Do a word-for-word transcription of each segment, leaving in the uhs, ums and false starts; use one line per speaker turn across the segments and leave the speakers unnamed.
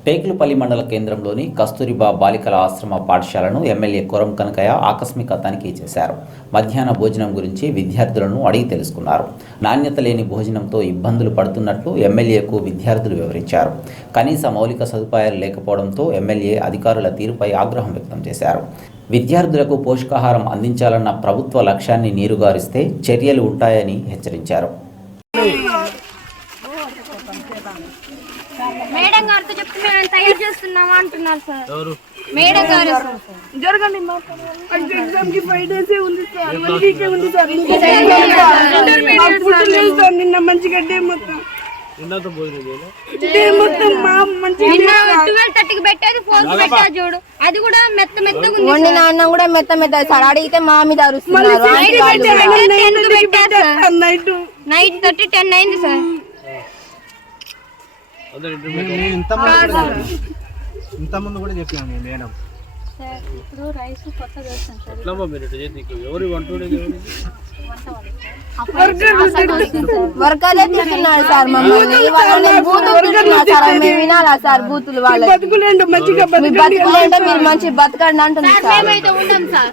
టేకులపల్లి మండల కేంద్రంలోని కస్తూరిబా బాలికల ఆశ్రమ పాఠశాలను ఎమ్మెల్యే కొరం కనకయ్య ఆకస్మిక తనిఖీ చేశారు. మధ్యాహ్న భోజనం గురించి విద్యార్థులను అడిగి తెలుసుకున్నారు. నాణ్యత లేని భోజనంతో ఇబ్బందులు పడుతున్నట్లు ఎమ్మెల్యేకు విద్యార్థులు వివరించారు. కనీస మౌలిక సదుపాయాలు లేకపోవడంతో ఎమ్మెల్యే అధికారుల తీరుపై ఆగ్రహం వ్యక్తం చేశారు. విద్యార్థులకు పోషకాహారం అందించాలన్న ప్రభుత్వ లక్ష్యాన్ని నీరుగారిస్తే చర్యలు ఉంటాయని హెచ్చరించారు.
మేడం గారితో చెప్తే మేము తయారు చేస్తున్నామా అంటున్నారు సార్. మేడం గారు జరగండి ఎగ్జామ్ కి ఫైవ్ డేస్ ఉంది సార్, వన్ వీక్ ఉంది సార్. నిన్న మంచిగా డే మొత్తం చూడు, అది కూడా మెత్త మెత్తగా ఉంది. నాన్న కూడా మెత్త మెత్త సార్, అడిగితే మా మీద అరుస్తున్నారు. నైట్ థర్టీ టెన్ అయింది సార్.
ఇంత ముందు కూడా చెప్పాను మేడం.
ఇప్పుడు రైస్ కొత్తగా వేస్తాం సార్. వర్కర్లే తీసుకున్నారు సార్ మమ్మల్ని. మేము వినాలా సార్ బూతులు? వాళ్ళు బతుకులేంటో మీరు మంచి బతకండి అంటున్నారు సార్.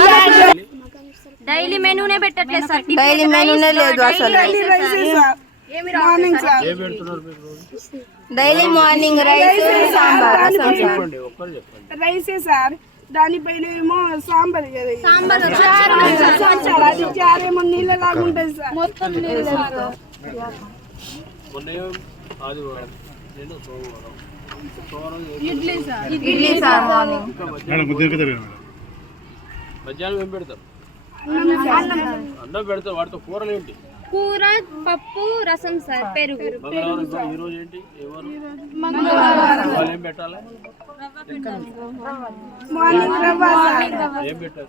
డైలీ మెనూనే పెట్టట్లేదు సార్. డైలీ మెనూనే లేదు అసలు. డైలీ మార్నింగ్ రైస్ సాంబార్
రైసే సార్, దానిపైన ఏమో సాంబార్ సాంబార్ అది చారేమో నీళ్ళ లాగా ఉంటుంది సార్. మొత్తం idli sir,
idli sir morning.
మధ్యాహ్నం ఏం పెడతాం? అన్నం పెడతాం. వాటితో కూరలు ఏంటి?
కూర, పప్పు, రసం సార్, పెరుగు.
ఈ రోజు ఏంటి? ఏం పెట్టాలి? ఏం పెట్టారు?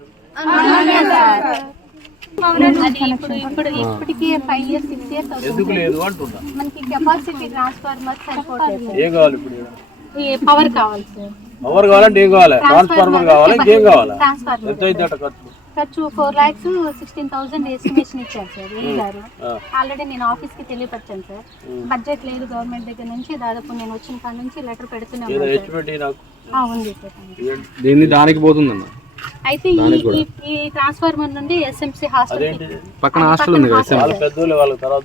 ఇప్పుడు ఇప్పుడు ఇప్పటికి ఫైవ్ ఇయర్స్ సిక్స్ ఇయర్స్
ఎందుకు లేదు అంటున్నా.
మనకి కెపాసిటీ ట్రాన్స్ఫార్మర్ సరిపోతుంది.
ఏం కావాలి ఇప్పుడు?
పవర్ కావాలి సార్.
పవర్ కావాలంటే ఏం కావాలి? ట్రాన్స్ఫార్మర్ కావాలి. ఇంకేం కావాలి? ఎంత అయిందట ఖర్చు?
ఖర్చు four lakhs sixteen thousand estimation ఇచ్చారు సార్ ఈ గారు. ఆల్రెడీ నేను ఆఫీస్ కి తెలియపరిచాను సార్. బడ్జెట్ లేదు గవర్నమెంట్ దగ్గర నుంచి. దాదాపు నేను వచ్చిన కాడ నుంచి లెటర్ పెడుతూనే ఉంది సార్.
దానికి పోతుందన్న.
అయితే ఈ ట్రాన్స్ఫార్మర్ నుండి ఎస్ఎంసీ హాస్టల్
పక్కన హాస్టల్ ఉంది కదా, పెద్దోళ్ళు వాళ్ళ తర్వాత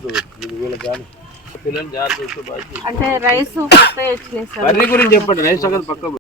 పిల్లలు జాగ్రత్త.
అంటే రైస్ గురించి చెప్పండి.
రైస్ పక్క